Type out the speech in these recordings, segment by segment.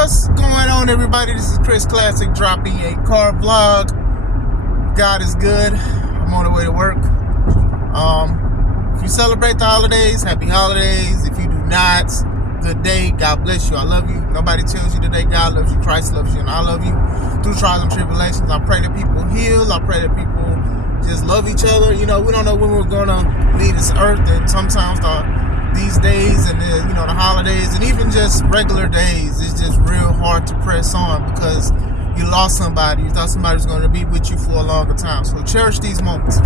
What's going on, everybody? This is Chris Classic dropping a car vlog. God is good. I'm on the way to work. If you celebrate the holidays, happy holidays. If you do not, good day. God bless you. I love you. Nobody tells you today God loves you. Christ loves you, and I love you. Through trials and tribulations, I pray that people heal. I pray that people just love each other. You know, we don't know when we're gonna leave this earth, and sometimes these days and the holidays and even just regular days, it's just real hard to press on because you lost somebody. You thought somebody was going to be with you for a longer time. So cherish these moments.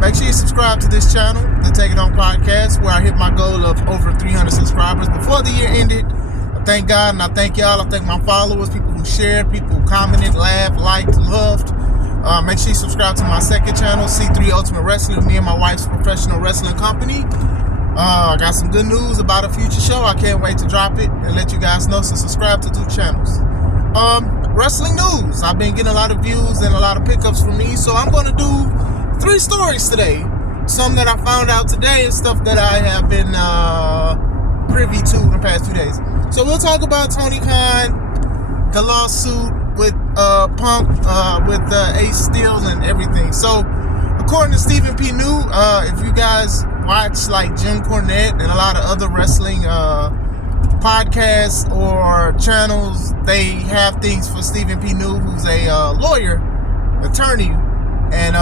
Make sure you subscribe to this channel, the Take It On Podcast, where I hit my goal of over 300 subscribers before the year ended. I thank God and I thank y'all. I thank my followers, people who shared, people who commented, laughed, liked, loved. Make sure you subscribe to my second channel, C3 Ultimate Wrestling, me and my wife's professional wrestling company. I got some good news about a future show. I can't wait to drop it and let you guys know. So subscribe to 2 channels. Wrestling news. I've been getting a lot of views and a lot of pickups from me. So I'm going to do 3 stories today. Some that I found out today and stuff that I have been privy to in the past 2 days. So we'll talk about Tony Khan, the lawsuit with Punk, with Ace Steel and everything. So according to Stephen P. New, if you guys watch like Jim Cornette and a lot of other wrestling podcasts or channels, they have things for Stephen P. New, who's a lawyer, attorney, and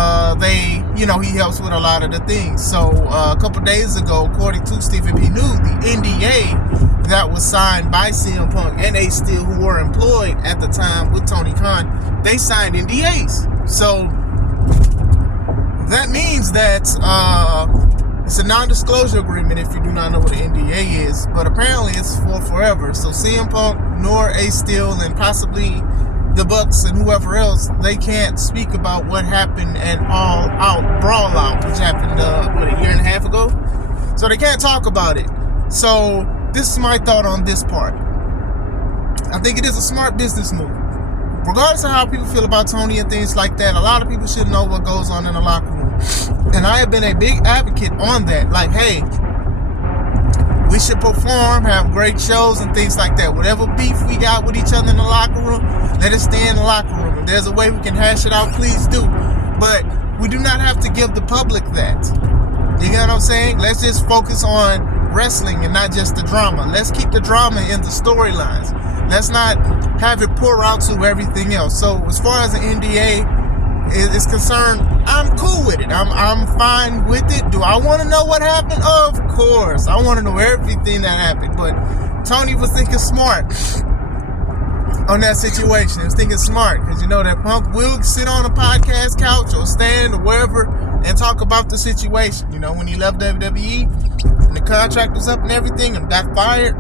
he helps with a lot of the things. So a couple days ago, according to Stephen P. New, the NDA that was signed by CM Punk and Ace Steel, who were employed at the time with Tony Khan, they signed NDAs. So that means that it's a non-disclosure agreement if you do not know what an NDA is, but apparently it's for forever. So CM Punk, nor Ace Steel, and possibly the Bucks and whoever else, they can't speak about what happened at All Out Brawl Out, which happened a year and a half ago. So they can't talk about it. So this is my thought on this part. I think it is a smart business move. Regardless of how people feel about Tony and things like that, a lot of people should know what goes on in the locker room. And I have been a big advocate on that. Like, hey, we should perform, have great shows and things like that. Whatever beef we got with each other in the locker room, let it stay in the locker room. If there's a way we can hash it out, please do. But we do not have to give the public that. You know what I'm saying? Let's just focus on wrestling and not just the drama. Let's keep the drama in the storylines. Let's not have it pour out to everything else. So as far as the NDA is concerned, I'm cool with it. I'm fine with it. Do I want to know what happened? Of course. I want to know everything that happened. But Tony was thinking smart on that situation. He was thinking smart because you know that Punk will sit on a podcast couch or stand or wherever and talk about the situation. You know, when he left WWE and the contract was up and everything and got fired,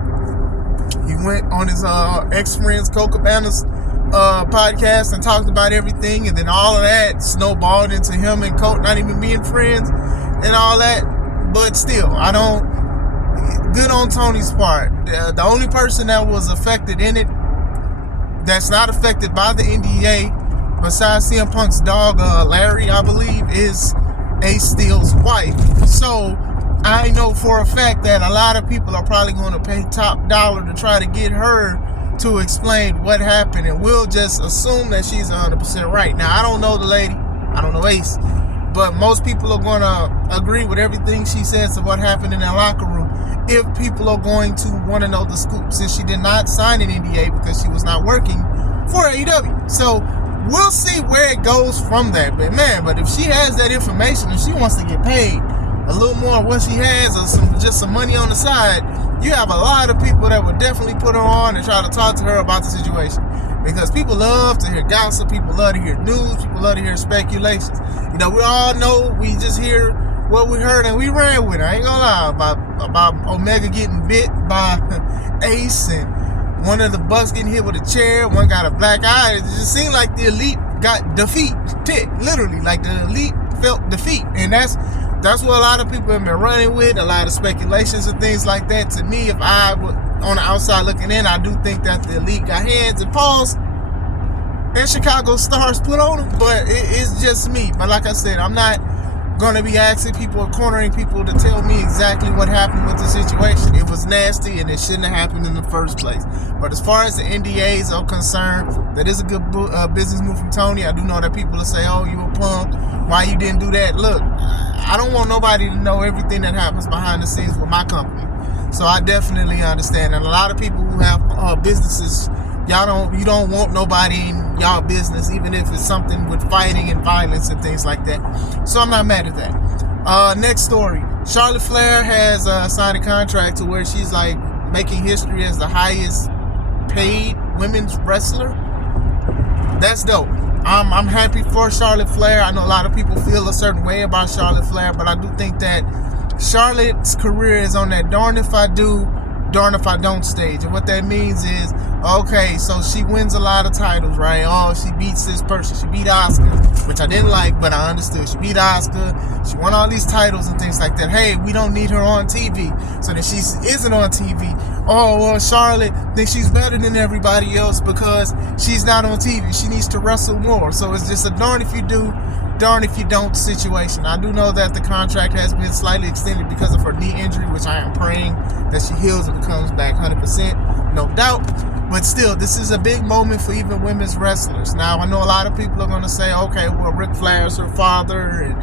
he went on his ex-friend's Cole Cabana's podcast and talked about everything, and then all of that snowballed into him and Colt not even being friends and all that. But still, good on Tony's part. The only person that was affected in it that's not affected by the NDA besides CM Punk's dog Larry, I believe, is Ace Steel's wife. So I know for a fact that a lot of people are probably going to pay top dollar to try to get her to explain what happened, and we'll just assume that she's 100% right. Now, I don't know the lady, I don't know Ace, but most people are going to agree with everything she says of what happened in that locker room if people are going to want to know the scoop, since she did not sign an NDA because she was not working for AEW. So we'll see where it goes from that. But if she has that information and she wants to get paid a little more of what she has, or just some money on the side, you have a lot of people that would definitely put her on and try to talk to her about the situation. Because people love to hear gossip, people love to hear news, people love to hear speculations. You know, we all know, we just hear what we heard and we ran with it. I ain't gonna lie, about Omega getting bit by Ace, and one of the Bucks getting hit with a chair, one got a black eye. It just seemed like the Elite got defeated. Literally, like the Elite felt defeat. And that's what a lot of people have been running with, a lot of speculations and things like that. To me, if I were on the outside looking in, I do think that the Elite got hands and paws and Chicago Stars put on them, but it's just me. But like I said, I'm not gonna be asking people or cornering people to tell me exactly what happened with the situation. It was nasty and it shouldn't have happened in the first place. But as far as the NDAs are concerned, that is a good business move from Tony. I do know that people will say, oh, you a punk, why you didn't do that? Look, I don't want nobody to know everything that happens behind the scenes with my company. So I definitely understand. And a lot of people who have businesses, you don't want nobody in y'all business, even if it's something with fighting and violence and things like that. So I'm not mad at that. Next story. Charlotte Flair has signed a contract to where she's like making history as the highest paid women's wrestler. That's dope. I'm happy for Charlotte Flair. I know a lot of people feel a certain way about Charlotte Flair, but I do think that Charlotte's career is on that darn if I do, darn if I don't stage. And what that means is, okay, so she wins a lot of titles, right? Oh, she beats this person. She beat Asuka, which I didn't like, but I understood. She beat Asuka. She won all these titles and things like that. Hey, we don't need her on TV. So then she isn't on TV. Oh, well, Charlotte thinks she's better than everybody else because she's not on TV. She needs to wrestle more. So it's just a darn if you do, darn if you don't situation. I do know that the contract has been slightly extended because of her knee injury, which I am praying that she heals and comes back 100%, no doubt. But still, this is a big moment for even women's wrestlers. Now, I know a lot of people are going to say, okay, well, Ric Flair's her father and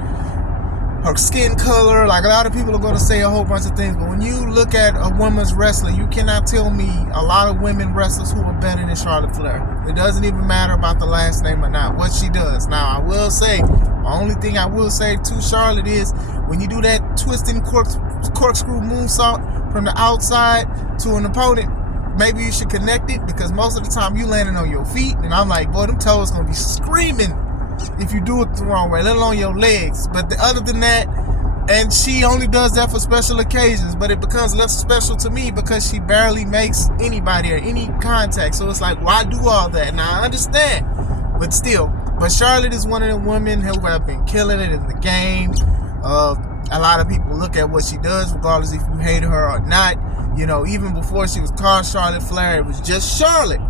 her skin color. Like, a lot of people are going to say a whole bunch of things. But when you look at a women's wrestler, you cannot tell me a lot of women wrestlers who are better than Charlotte Flair. It doesn't even matter about the last name or not, what she does. Now, I will say, the only thing I will say to Charlotte is when you do that twisting corkscrew moonsault from the outside to an opponent, maybe you should connect it, because most of the time you landing on your feet, and I'm like, boy, them toes gonna be screaming if you do it the wrong way, let alone your legs. But other than that, and she only does that for special occasions, but it becomes less special to me because she barely makes anybody or any contact. So it's like, why do all that? Now I understand, but still. But Charlotte is one of the women who have been killing it in the game. A lot of people look at what she does, regardless if you hate her or not. You know, even before she was called Charlotte Flair, it was just Charlotte.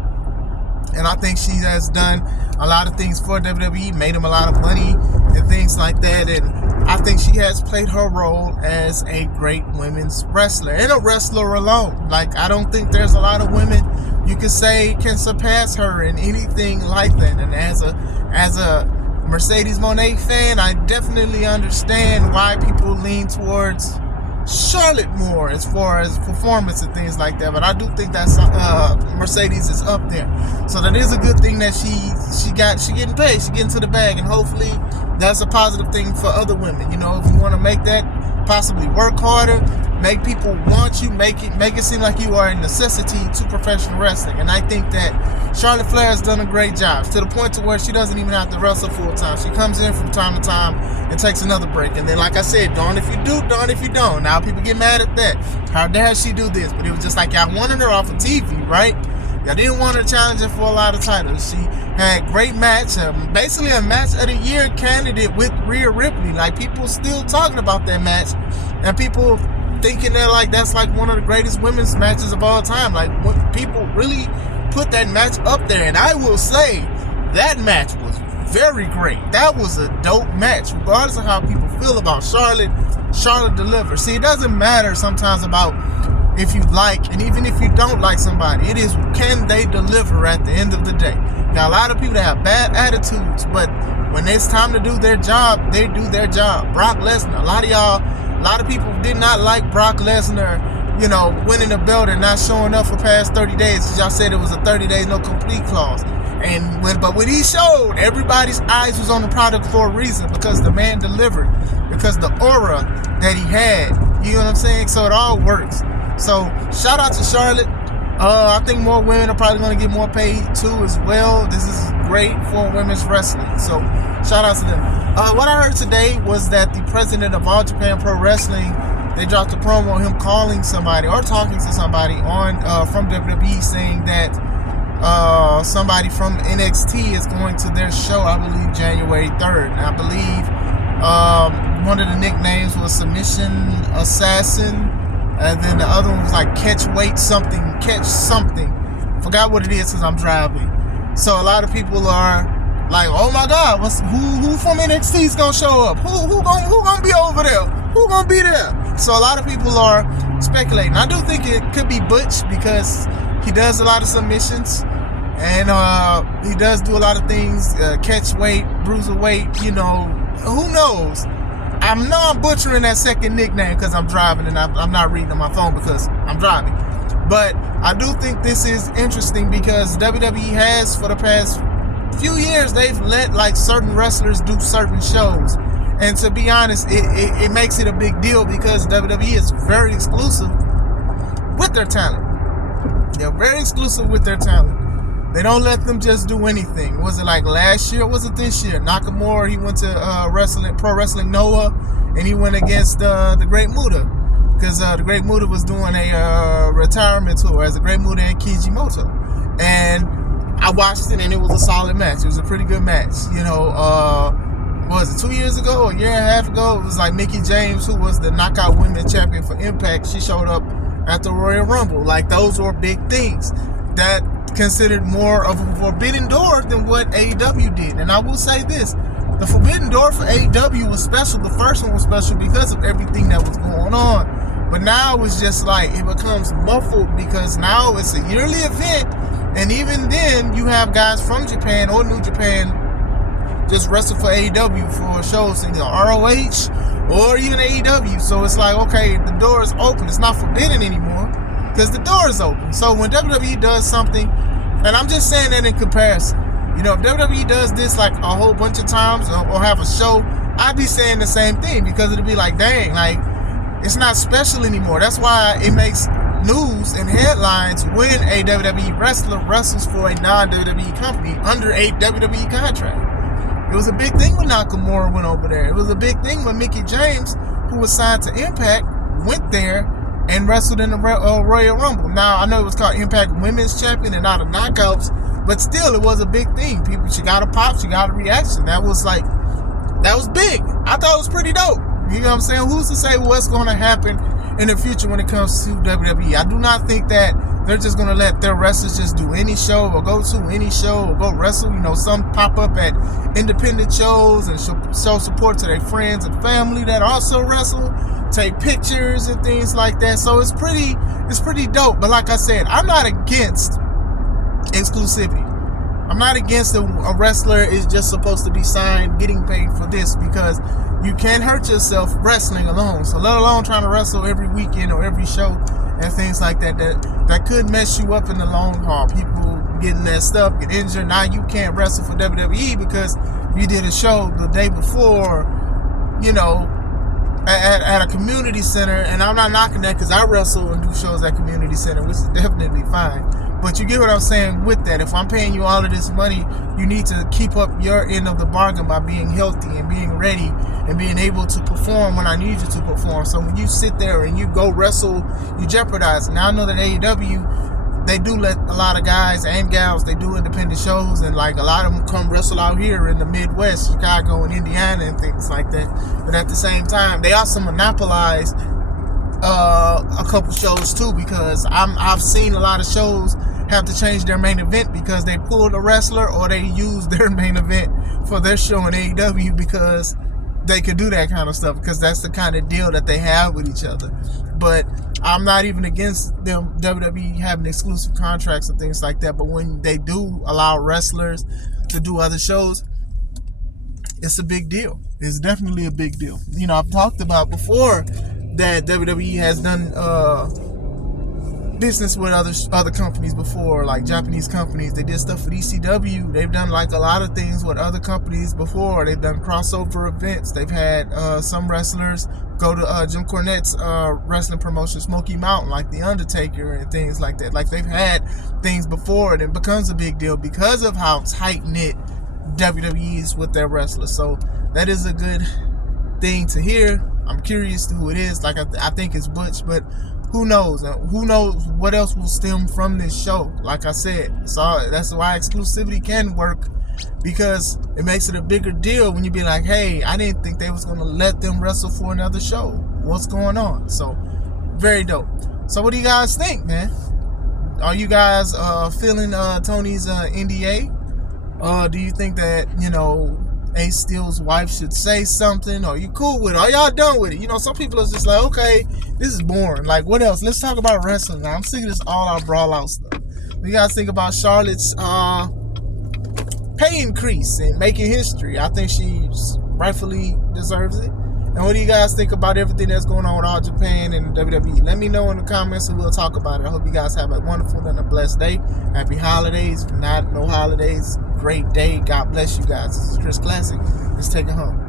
And I think she has done a lot of things for WWE, made them a lot of money and things like that. And I think she has played her role as a great women's wrestler and a wrestler alone. Like, I don't think there's a lot of women you could say can surpass her in anything like that. And as a Mercedes Moné fan, I definitely understand why people lean towards Charlotte more as far as performance and things like that. But I do think that Mercedes is up there, so that is a good thing that she getting paid, she getting to the bag, and hopefully that's a positive thing for other women. You know, if you want to make that, possibly work harder, make people want you, make it seem like you are a necessity to professional wrestling. And I think that Charlotte Flair has done a great job, to the point to where she doesn't even have to wrestle full time. She comes in from time to time and takes another break, and then, like I said, darn if you do, darn if you don't. Now people get mad at that. How dare she do this? But it was just like, y'all wanted her off of TV, right? Y'all didn't want her challenging for a lot of titles. She had a great match, basically a match of the year candidate with Rhea Ripley. Like, people still talking about that match, and people thinking that like that's like one of the greatest women's matches of all time. Like, when people really put that match up there, and I will say that match was very great. That was a dope match, regardless of how people feel about Charlotte. Charlotte delivers. See, it doesn't matter sometimes about if you like, and even if you don't like somebody, it is, can they deliver at the end of the day? Got a lot of people that have bad attitudes, but when it's time to do their job, they do their job. Brock Lesnar, a lot of people did not like Brock Lesnar, you know, winning the belt and not showing up for past 30 days. Because y'all said it was a 30-day no complete clause. But when he showed, everybody's eyes was on the product for a reason, because the man delivered, because the aura that he had, you know what I'm saying? So it all works. So shout out to Charlotte. I think more women are probably going to get more paid too as well. This is great for women's wrestling. So shout out to them. What I heard today was that the president of All Japan Pro Wrestling, they dropped a promo of him calling somebody or talking to somebody on from WWE, saying that somebody from NXT is going to their show, I believe January 3rd. And I believe one of the nicknames was Submission Assassin, and then the other one was like catch something. Forgot what it is because I'm driving. So a lot of people are Like, oh my God, who from NXT is gonna show up? Who gonna be over there? Who gonna be there? So a lot of people are speculating. I do think it could be Butch because he does a lot of submissions and he does do a lot of things, catch weight, bruiserweight. Who knows? I'm butchering that second nickname because I'm driving and I'm not reading on my phone because I'm driving. But I do think this is interesting because WWE has, for the past few years, they've let like certain wrestlers do certain shows. And to be honest, it makes it a big deal because WWE is very exclusive with their talent. They're very exclusive with their talent. They don't let them just do anything. Was it like last year or was it this year? Nakamura, he went to Pro Wrestling Noah, and he went against the Great Muta. Because the Great Muta was doing a retirement tour as the Great Muta and Kijimoto. And I watched it and it was a solid match. It was a pretty good match. What was it, 2 years ago, a year and a half ago? It was like Mickie James, who was the Knockout Women's Champion for Impact. She showed up at the Royal Rumble. Like, those were big things that considered more of a forbidden door than what AEW did. And I will say this, the forbidden door for AEW was special. The first one was special because of everything that was going on. But now it's just like, it becomes muffled because now it's a yearly event. And even then, you have guys from Japan or New Japan just wrestle for AEW for shows in ROH or even AEW. So it's like, okay, the door is open. It's not forbidden anymore because the door is open. So when WWE does something, and I'm just saying that in comparison, if WWE does this like a whole bunch of times or have a show, I'd be saying the same thing because it'd be like, dang, like, it's not special anymore. That's why it makes news and headlines when a WWE wrestler wrestles for a non-WWE company under a WWE contract. It was a big thing when Nakamura went over there. It was a big thing when Mickie James, who was signed to Impact, went there and wrestled in the Royal Rumble. Now, I know it was called Impact Women's Champion and not a Knockouts, but still, it was a big thing. People, she got a pop, she got a reaction. That was big. I thought it was pretty dope. You know what I'm saying? Who's to say what's going to happen in the future when it comes to WWE? I do not think that they're just going to let their wrestlers just do any show or go to any show or go wrestle. Some pop up at independent shows and show support to their friends and family that also wrestle, take pictures and things like that. So it's pretty dope. But like I said, I'm not against exclusivity. I'm not against a wrestler is just supposed to be signed, getting paid for this, because you can hurt yourself wrestling alone. So let alone trying to wrestle every weekend or every show and things like that. That could mess you up in the long haul. People getting messed up, get injured. Now you can't wrestle for WWE because you did a show the day before, at a community center. And I'm not knocking that because I wrestle and do shows at community center, which is definitely fine. But you get what I'm saying with that. If I'm paying you all of this money, you need to keep up your end of the bargain by being healthy and being ready and being able to perform when I need you to perform. So when you sit there and you go wrestle, you jeopardize. Now I know that AEW, they do let a lot of guys and gals, they do independent shows, and like a lot of them come wrestle out here in the Midwest, Chicago and Indiana and things like that. But at the same time, they also monopolize a couple shows too, because I've seen a lot of shows have to change their main event because they pulled a wrestler or they used their main event for their show in AEW because they could do that kind of stuff, because that's the kind of deal that they have with each other. But I'm not even against them, WWE, having exclusive contracts and things like that. But when they do allow wrestlers to do other shows, it's a big deal. It's definitely a big deal. I've talked about before that WWE has done business with other companies before, like Japanese companies. They did stuff with ECW. They've done like a lot of things with other companies before. They've done crossover events. They've had some wrestlers go to Jim Cornette's wrestling promotion, Smoky Mountain, like The Undertaker and things like that. Like, they've had things before, and it becomes a big deal because of how tight-knit WWE is with their wrestlers. So that is a good thing to hear. I'm curious to who it is. Like, I think it's Butch, but who knows? Who knows what else will stem from this show? Like I said, so that's why exclusivity can work, because it makes it a bigger deal when you be like, hey, I didn't think they was going to let them wrestle for another show. What's going on? So, very dope. So, what do you guys think, man? Are you guys feeling Tony's NDA? Do you think that, Ace Steel's wife should say something? Or you cool with it? Are y'all done with it? Some people are just like, okay, this is boring. Like, what else? Let's talk about wrestling now. I'm sick of this all-out brawl-out stuff. You guys think about Charlotte's pay increase and making history? I think she rightfully deserves it. And what do you guys think about everything that's going on with All Japan and WWE? Let me know in the comments and we'll talk about it. I hope you guys have a wonderful and a blessed day. Happy holidays. If not, no holidays. Great day. God bless you guys. This is Chris Classic. Let's take it home.